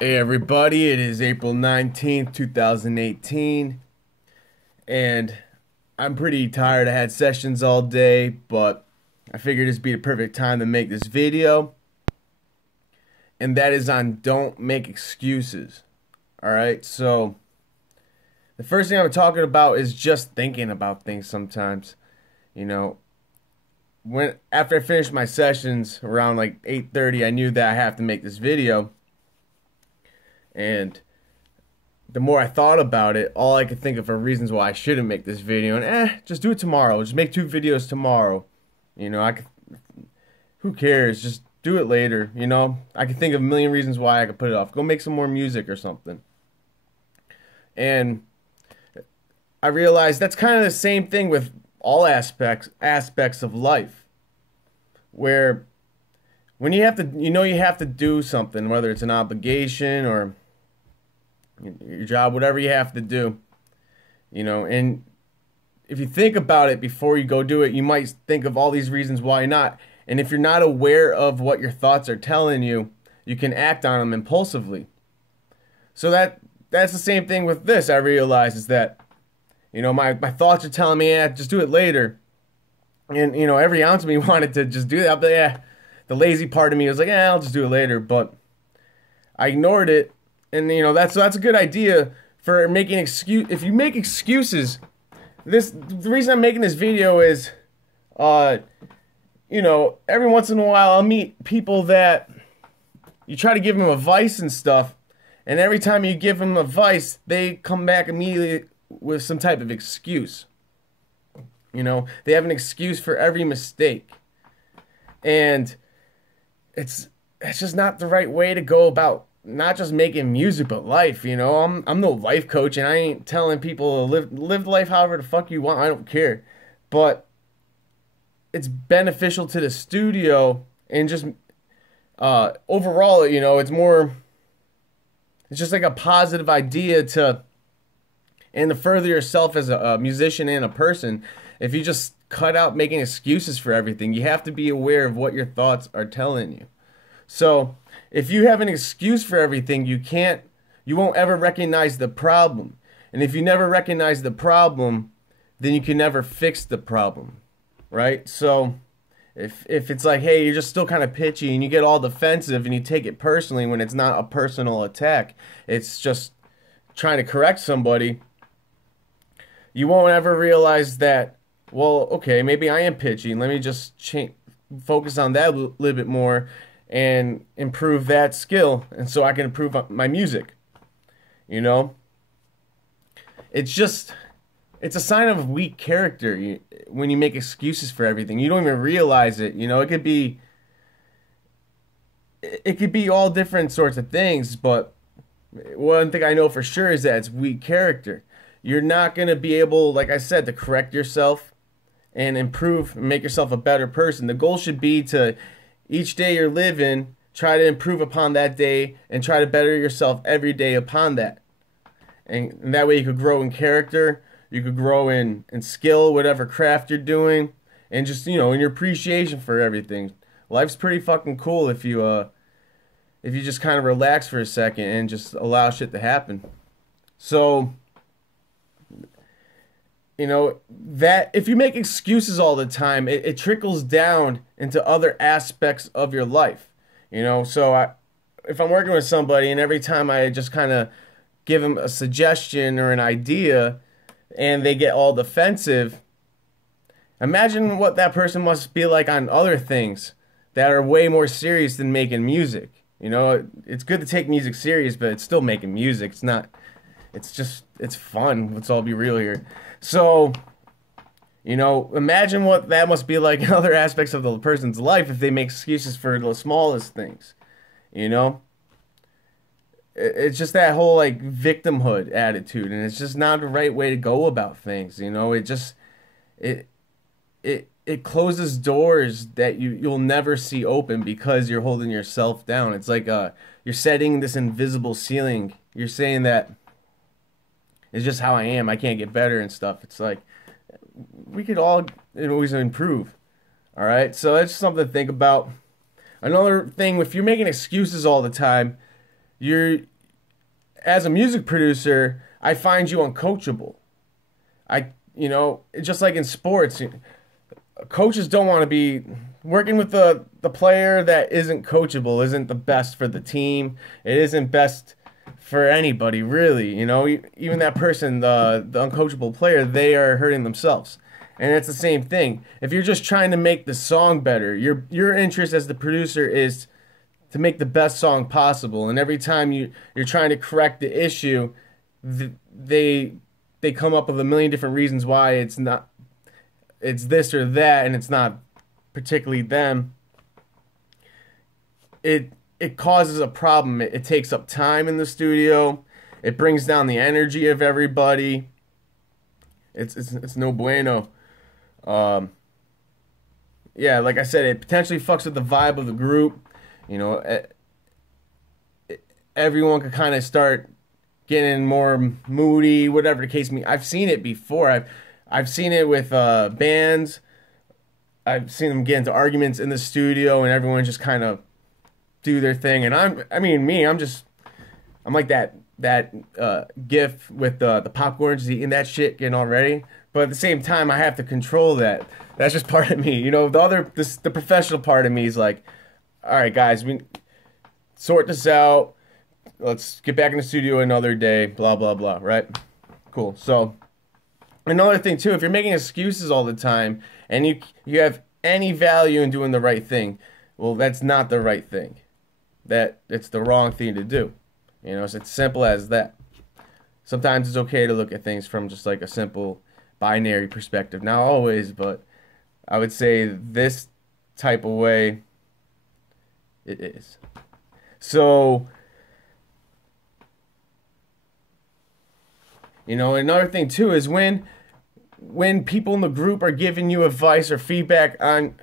Hey everybody, it is April 19th, 2018, and I'm pretty tired. I had sessions all day, but I figured this would be the perfect time to make this video, and that is on don't make excuses. Alright, so the first thing I'm talking about is just thinking about things sometimes. You know, after I finished my sessions around like 8:30, I knew that I have to make this video, and the more I thought about it, all I could think of are reasons why I shouldn't make this video. And just do it tomorrow. Just make 2 videos tomorrow. You know, who cares? Just do it later. You know, I could think of a million reasons why I could put it off. Go make some more music or something. And I realized that's kind of the same thing with all aspects of life, where when you have to, you have to do something, whether it's an obligation or your job, whatever you have to do, and if you think about it before you go do it, you might think of all these reasons why not. And if you're not aware of what your thoughts are telling you, you can act on them impulsively. So that's the same thing with this. I realize is that, my thoughts are telling me, yeah, just do it later. And, every ounce of me wanted to just do that. But yeah, the lazy part of me was like, yeah, I'll just do it later. But I ignored it. And that's a good idea for making excuse. If you make excuses, the reason I'm making this video is, every once in a while I'll meet people that you try to give them advice and stuff, and every time you give them advice, they come back immediately with some type of excuse. They have an excuse for every mistake, and it's just not the right way to go about not just making music but life. I'm no life coach, and I ain't telling people to live life however the fuck you want. I don't care, but it's beneficial to the studio, and just overall, it's just like a positive idea to further yourself as a musician and a person. If you just cut out making excuses for everything, you have to be aware of what your thoughts are telling you. So if you have an excuse for everything, you won't ever recognize the problem. And if you never recognize the problem, then you can never fix the problem, right? So if it's like, hey, you're just still kind of pitchy and you get all defensive and you take it personally when it's not a personal attack, it's just trying to correct somebody, you won't ever realize that, well, okay, maybe I am pitchy, and let me just focus on that a little bit more and improve that skill, and so I can improve my music. It's a sign of weak character when you make excuses for everything. You don't even realize it. It could be all different sorts of things, but one thing I know for sure is that it's weak character. You're not going to be able, like I said, to correct yourself and improve and make yourself a better person. The goal should be to, each day you're living, try to improve upon that day and try to better yourself every day upon that. And that way you could grow in character, you could grow in skill, whatever craft you're doing, and just, in your appreciation for everything. Life's pretty fucking cool if you just kind of relax for a second and just allow shit to happen. So, that if you make excuses all the time, it trickles down into other aspects of your life. So if I'm working with somebody and every time I just kind of give them a suggestion or an idea and they get all defensive, imagine what that person must be like on other things that are way more serious than making music. It's good to take music serious, but it's still making music. It's fun. Let's all be real here. So, imagine what that must be like in other aspects of the person's life if they make excuses for the smallest things. It's just that whole like victimhood attitude, and it's just not the right way to go about things. It closes doors that you'll never see open because you're holding yourself down. It's like you're setting this invisible ceiling. You're saying that it's just how I am. I can't get better and stuff. It's like we could all always improve. All right, so that's something to think about. Another thing, if you're making excuses all the time, you're as a music producer, I find you uncoachable. Just like in sports, coaches don't want to be working with the player that isn't coachable, isn't the best for the team. It isn't best for anybody, really. Even that person, the uncoachable player, they are hurting themselves. And it's the same thing. If you're just trying to make the song better, your interest as the producer is to make the best song possible. And every time you're trying to correct the issue, they come up with a million different reasons why it's this or that, and it's not particularly them. It causes a problem. It takes up time in the studio. It brings down the energy of everybody. It's no bueno. Yeah, like I said, it potentially fucks with the vibe of the group. Everyone could kind of start getting more moody, whatever the case may be. I've seen it before. I've seen it with bands. I've seen them get into arguments in the studio, and everyone just kind of do their thing. And I'm like that gif with the popcorn, just eating that shit, getting all ready. But at the same time, I have to control that. That's just part of me. The professional part of me is like, all right, guys, we sort this out. Let's get back in the studio another day. Blah blah blah. Right? Cool. So another thing too, if you're making excuses all the time and you have any value in doing the right thing, well, that's not the right thing. It's the wrong thing to do. So it's simple as that. Sometimes it's okay to look at things from just like a simple binary perspective. Not always, but I would say this type of way it is. So, another thing too is when people in the group are giving you advice or feedback on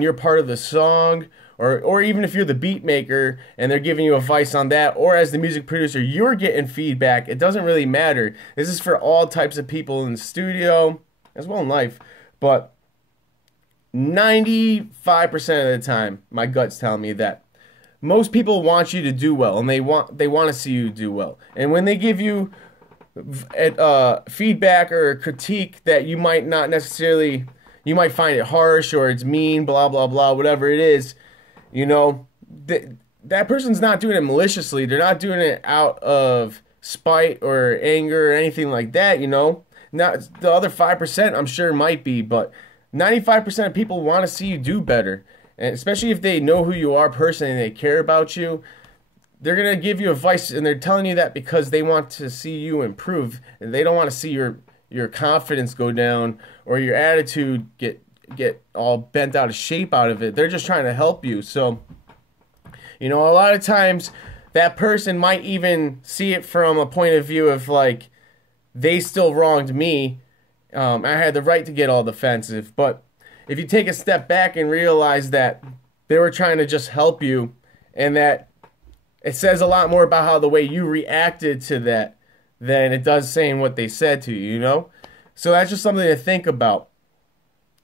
your part of the song, or even if you're the beat maker and they're giving you advice on that, or as the music producer, you're getting feedback, it doesn't really matter. This is for all types of people in the studio, as well in life. But 95% of the time, my gut's telling me that most people want you to do well, and they want to see you do well. And when they give you feedback or critique that you might not necessarily, you might find it harsh or it's mean, blah blah blah, whatever it is, that person's not doing it maliciously. They're not doing it out of spite or anger or anything like that. Now the other 5% I'm sure might be, but 95% of people want to see you do better. And especially if they know who you are personally and they care about you, they're going to give you advice, and they're telling you that because they want to see you improve. And they don't want to see your confidence go down or your attitude get all bent out of shape out of it. They're just trying to help you. So, a lot of times that person might even see it from a point of view of like, they still wronged me. I had the right to get all defensive. But if you take a step back and realize that they were trying to just help you, and that it says a lot more about how the way you reacted to that than it does saying what they said to you, So that's just something to think about.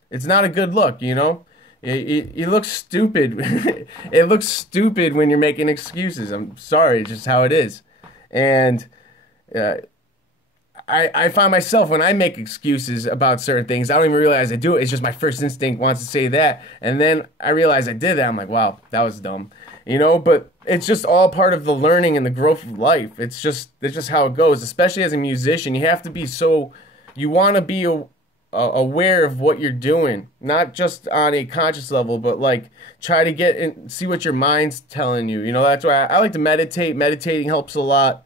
It's not a good look, It looks stupid. It looks stupid when you're making excuses. I'm sorry, it's just how it is. And I find myself, when I make excuses about certain things, I don't even realize I do it. It's just my first instinct wants to say that. And then I realize I did that. I'm like, wow, that was dumb. But it's just all part of the learning and the growth of life. It's just how it goes, especially as a musician. You have to be you want to be aware of what you're doing, not just on a conscious level, but like try to get and see what your mind's telling you. That's why I like to meditate. Meditating helps a lot.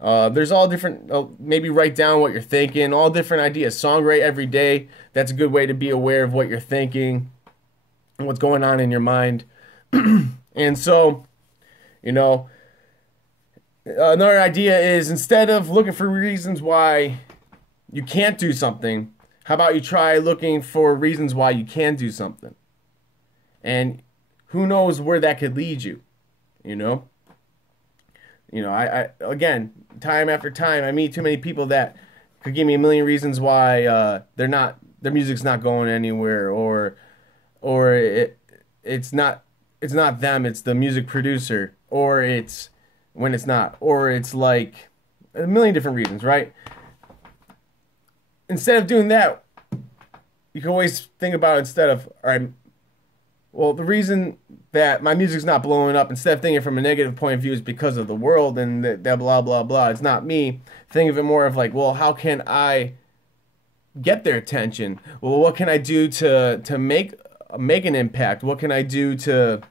There's all different, maybe write down what you're thinking, all different ideas. Songwrite every day. That's a good way to be aware of what you're thinking and what's going on in your mind. And so, another idea is, instead of looking for reasons why you can't do something, how about you try looking for reasons why you can do something? And who knows where that could lead you, I again, time after time, I meet too many people that could give me a million reasons why their music's not going anywhere, or it's not them, it's the music producer, or it's when it's not, or it's like a million different reasons, right? Instead of doing that, you can always think about it instead of, all right, well, the reason that my music's not blowing up, instead of thinking from a negative point of view, is because of the world and that blah, blah, blah. It's not me. Think of it more of like, well, how can I get their attention? Well, what can I do to make an impact? What can I do to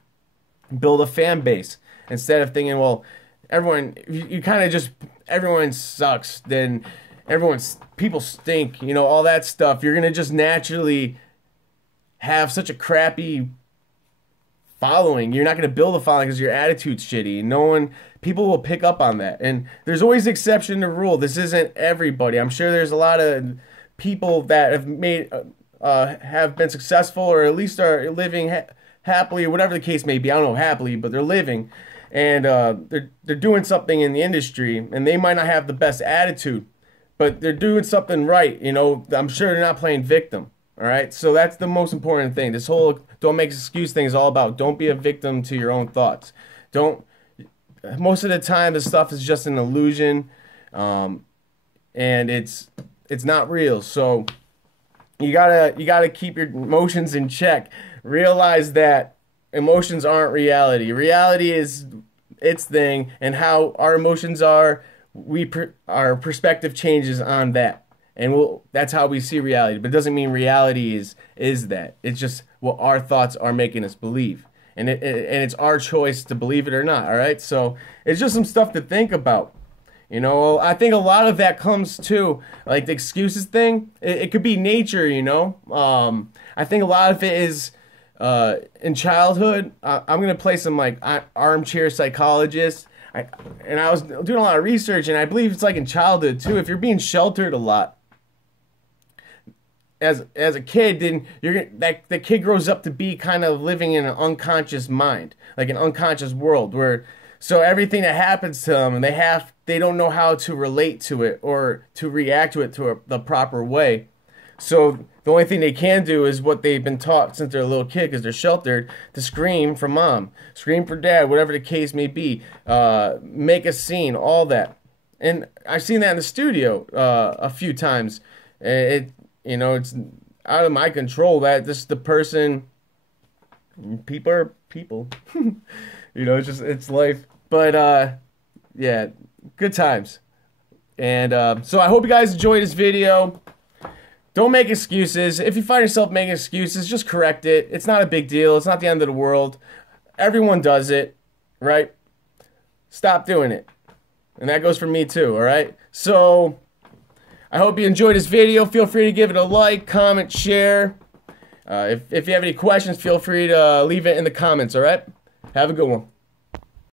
build a fan base? Instead of thinking, well, everyone, you kind of just, everyone sucks, then people stink, you know, all that stuff. You're gonna just naturally have such a crappy following. You're not going to build a following because your attitude's shitty. People will pick up on that. And there's always exception to rule. This isn't everybody. I'm sure there's a lot of people that have been successful, or at least are living happily, or whatever the case may be. I don't know happily, but they're living, and they're doing something in the industry, and they might not have the best attitude, but they're doing something right. You know, I'm sure they're not playing victim. All right, so that's the most important thing. This whole don't make excuse thing is all about don't be a victim to your own thoughts. Most of the time, this stuff is just an illusion, and it's not real. So you gotta keep your emotions in check. Realize that emotions aren't reality. Reality is its thing, and how our emotions are, our perspective changes on that. And that's how we see reality. But it doesn't mean reality is that. It's just what our thoughts are making us believe. And it's our choice to believe it or not, all right? So it's just some stuff to think about. You know, I think a lot of that comes to, like the excuses thing. It could be nature, you know? I think a lot of it is in childhood. I'm going to play some, like, armchair psychologist. And I was doing a lot of research, and I believe it's like in childhood, too. If you're being sheltered a lot, as a kid, then the kid grows up to be kind of living in an unconscious mind, like an unconscious world, where so everything that happens to them, they don't know how to relate to it or to react to it the proper way. So the only thing they can do is what they've been taught since they're a little kid, because they're sheltered, to scream for mom, scream for dad, whatever the case may be, make a scene, all that. And I've seen that in the studio a few times. You know, it's out of my control that the person, people are people. You know, it's life. But yeah, good times. And so I hope you guys enjoyed this video. Don't make excuses. If you find yourself making excuses, just correct it. It's not a big deal. It's not the end of the world. Everyone does it, right? Stop doing it. And that goes for me too, all right? So I hope you enjoyed this video. Feel free to give it a like, comment, share. If you have any questions, feel free to leave it in the comments, all right? Have a good one.